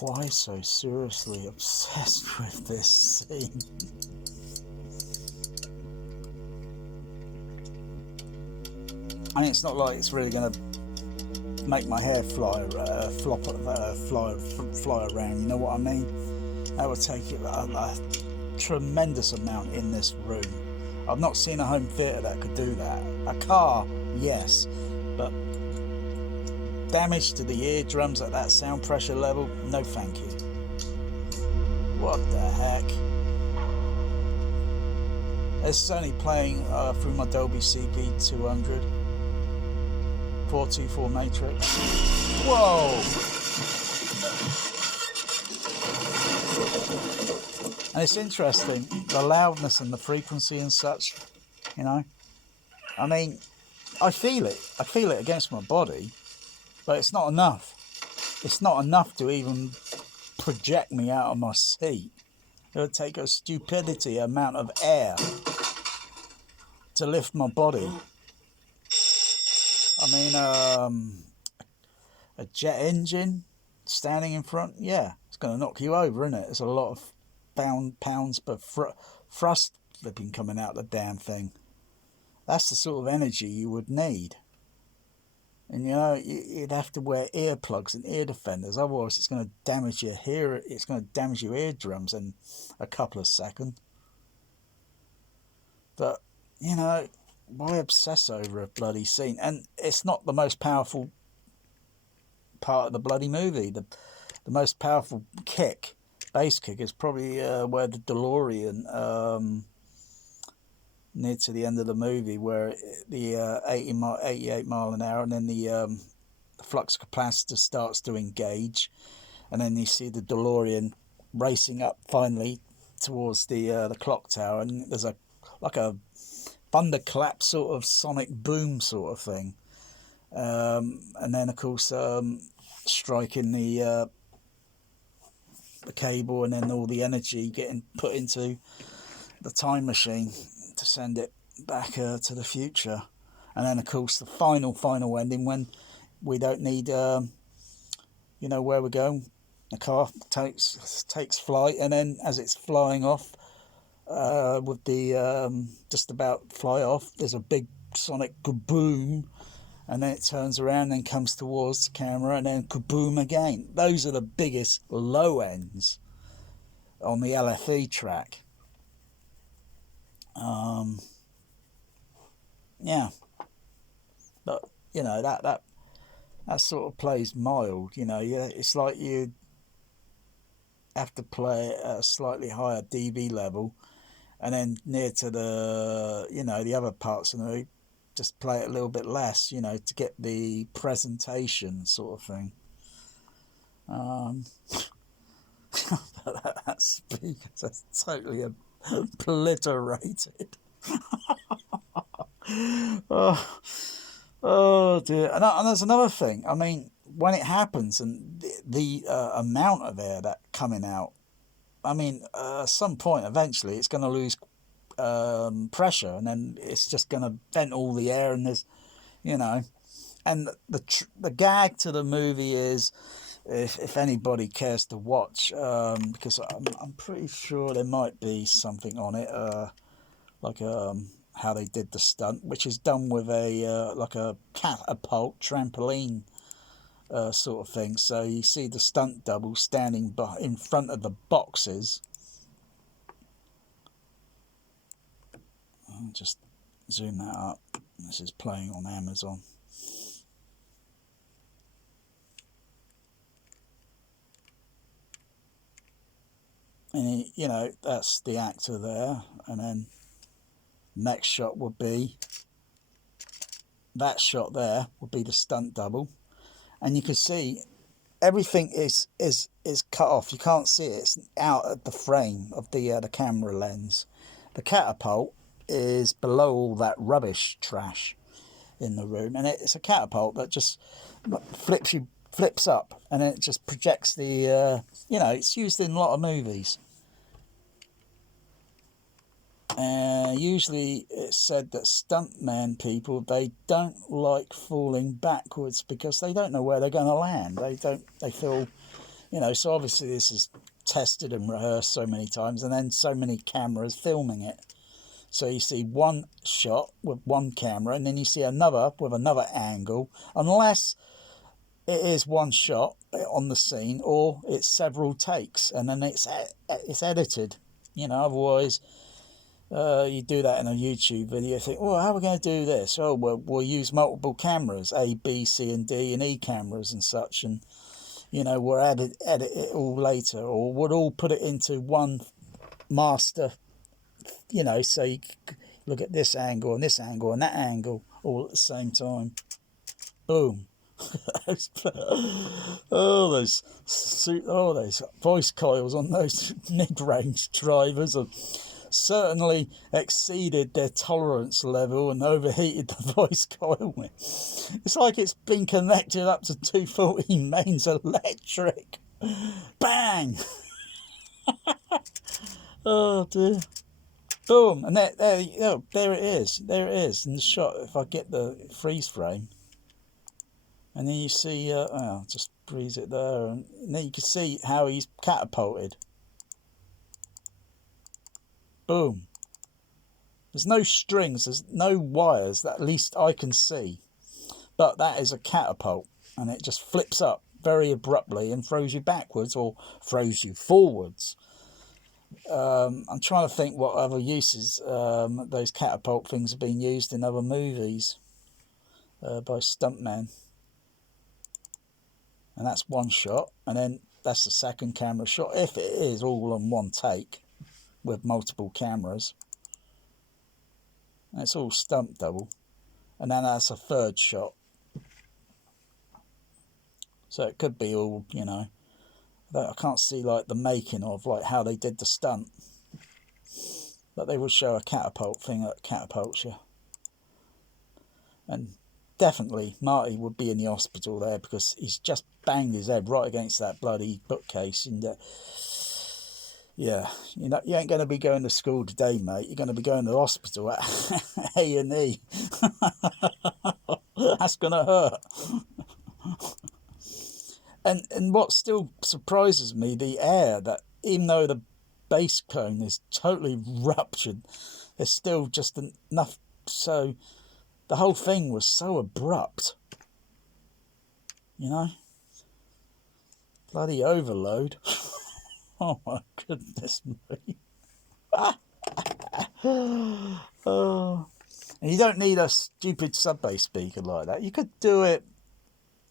why so seriously obsessed with this scene? I mean, it's not like it's really going to make my hair fly around, you know what I mean? That would take it a tremendous amount in this room. I've not seen a home theatre that could do that. A car, yes, but damage to the eardrums at that sound pressure level, no thank you. What the heck? This is only playing through my Dolby CP200 424 matrix. Whoa! And it's interesting, the loudness and the frequency and such, you know. I mean, I feel it against my body, but it's not enough. It's not enough to even project me out of my seat. It would take a stupidity amount of air to lift my body. I mean, a jet engine standing in front, yeah, it's going to knock you over, isn't it? There's a lot of pounds per thrust flipping coming out the damn thing. That's the sort of energy you would need. And you know, you'd have to wear earplugs and ear defenders, otherwise it's going to damage your hearing. It's going to damage your eardrums in a couple of seconds. But you know, why obsess over a bloody scene? And it's not the most powerful part of the bloody movie. The most powerful kick, bass kick, is probably where the DeLorean, near to the end of the movie, where the 88 mile an hour, and then the flux capacitor starts to engage, and then you see the DeLorean racing up finally towards the clock tower, and there's like a thunderclap sort of sonic boom sort of thing, and then of course striking the cable, and then all the energy getting put into the time machine to send it back to the future. And then of course the final ending, when we don't need you know where we're going, the car takes flight, and then as it's flying off, with the just about fly off, there's a big sonic kaboom, and then it turns around and comes towards the camera, and then kaboom again. Those are the biggest low ends on the LFE track. Yeah, but you know that sort of plays mild. You know, yeah, it's like you have to play at a slightly higher dB level, and then near to the, you know, the other parts of the movie, just play it a little bit less, you know, to get the presentation sort of thing. But that speaker is totally obliterated. Oh dear. And there's another thing. I mean, when it happens, and the amount of air that coming out, I mean, at some point eventually it's going to lose pressure, and then it's just going to vent all the air, and there's, you know, and the gag to the movie is, if anybody cares to watch, because I'm pretty sure there might be something on it, like how they did the stunt, which is done with a like a catapult trampoline sort of thing. So you see the stunt double standing in front of the boxes. I'll just zoom that up. This is playing on Amazon. And you know, that's the actor there, and then next shot would be that shot there would be the stunt double, and you can see everything is cut off. You can't see it. It's out of the frame of the camera lens. The catapult is below all that rubbish trash in the room, and it's a catapult that just flips up, and then it just projects the you know, it's used in a lot of movies. Usually it's said that stuntman people, they don't like falling backwards because they don't know where they're going to land. They feel You know, so obviously this is tested and rehearsed so many times, and then so many cameras filming it. So you see one shot with one camera, and then you see another with another angle, unless it is one shot on the scene or it's several takes, and then it's edited. You know, otherwise you do that in a YouTube video, you think, well, how are we going to do this? Oh, well, we'll use multiple cameras, A, B, C, and D, and E cameras and such, and, you know, we'll edit it all later, or we'll all put it into one master, you know, so you look at this angle and that angle all at the same time. Boom. those voice coils on those mid-range drivers have certainly exceeded their tolerance level and overheated the voice coil. It's like it's been connected up to 240 mains electric. Bang! Oh dear. Boom, and there it is in the shot. If I get the freeze frame, and then you see, just freeze it there, and then you can see how he's catapulted. Boom. There's no strings, there's no wires, that at least I can see, but that is a catapult, and it just flips up very abruptly and throws you backwards or throws you forwards. I'm trying to think what other uses those catapult things have been used in other movies by stuntmen. And that's one shot, and then that's the second camera shot, if it is all on one take with multiple cameras. And it's all stunt double, and then that's a third shot. So it could be all, you know, I can't see like the making of like how they did the stunt, but they would show a catapult thing that catapults you. And definitely Marty would be in the hospital there, because he's just banged his head right against that bloody bookcase. And yeah, you know, you ain't going to be going to school today, mate. You're going to be going to the hospital at A&E. That's going to hurt. And what still surprises me, the air, that even though the base cone is totally ruptured, there's still just enough. So the whole thing was so abrupt, you know. Bloody overload. Oh my goodness me. Oh. And you don't need a stupid sub-bass speaker like that. You could do it,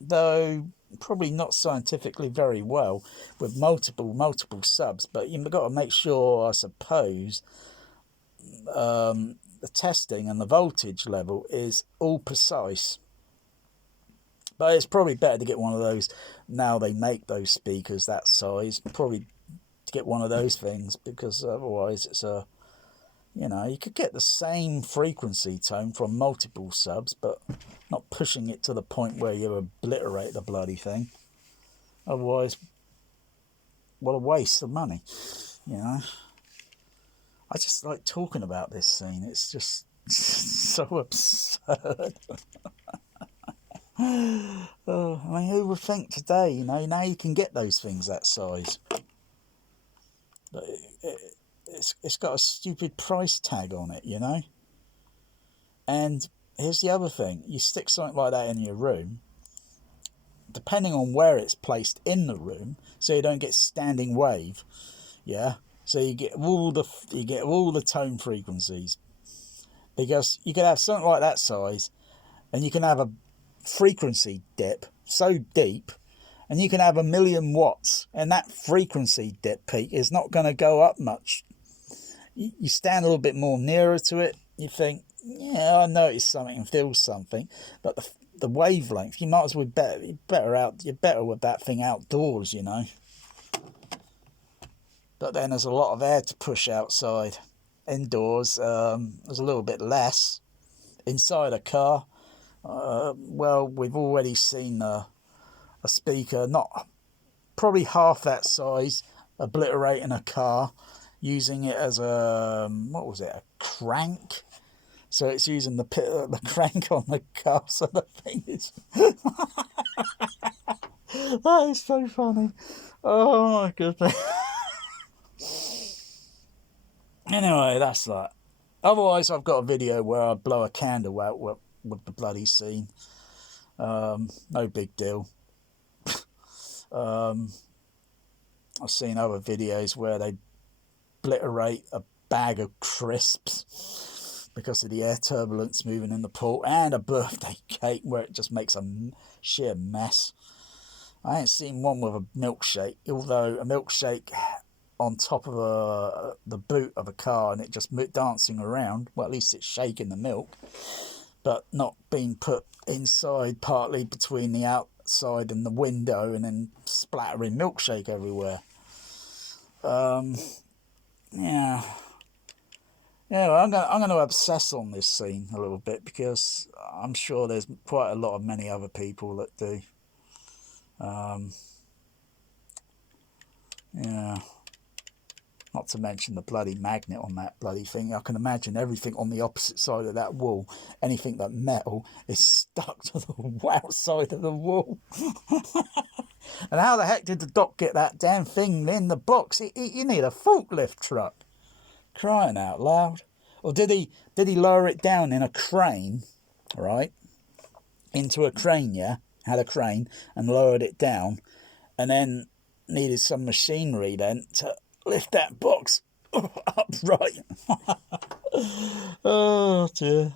though probably not scientifically very well, with multiple subs, but you've got to make sure, I suppose, the testing and the voltage level is all precise. But it's probably better to get one of those, now they make those speakers that size, probably to get one of those things, because otherwise it's a, you know, you could get the same frequency tone from multiple subs, but not pushing it to the point where you obliterate the bloody thing. Otherwise, what a waste of money, you know. I just like talking about this scene. It's just so absurd. Oh, I mean, who would think today, you know, now you can get those things that size. But it's got a stupid price tag on it, you know. And here's the other thing. You stick something like that in your room, depending on where it's placed in the room, so you don't get standing wave, yeah. So you get all the tone frequencies, because you could have something like that size, and you can have a frequency dip so deep, and you can have 1,000,000 watts, and that frequency dip peak is not going to go up much. You stand a little bit more nearer to it, you think, yeah, I notice something and feel something, but the wavelength, you might as well you're better with that thing outdoors, you know. But then there's a lot of air to push outside. Indoors, there's a little bit less. Inside a car, well, we've already seen a speaker, not probably half that size, obliterating a car, using it as a, what was it, a crank? So it's using the crank on the car, so the thing is That is so funny. Oh my goodness. Anyway, that's that. Otherwise, I've got a video where I blow a candle out with the bloody scene. No big deal. I've seen other videos where they obliterate a bag of crisps because of the air turbulence moving in the pool, and a birthday cake where it just makes a sheer mess. I ain't seen one with a milkshake, although a milkshake on top of the boot of a car and it just dancing around. Well, at least it's shaking the milk, but not being put inside, partly between the outside and the window, and then splattering milkshake everywhere. Yeah. I'm going to obsess on this scene a little bit, because I'm sure there's quite a lot of many other people that do. Yeah. Not to mention the bloody magnet on that bloody thing. I can imagine everything on the opposite side of that wall, anything that metal, is stuck to the outside of the wall. And how the heck did the doc get that damn thing in the box? You need a forklift truck. Crying out loud. Or did he lower it down in a crane, right? Into a crane, yeah? Had a crane and lowered it down, and then needed some machinery then to lift that box upright. Oh dear.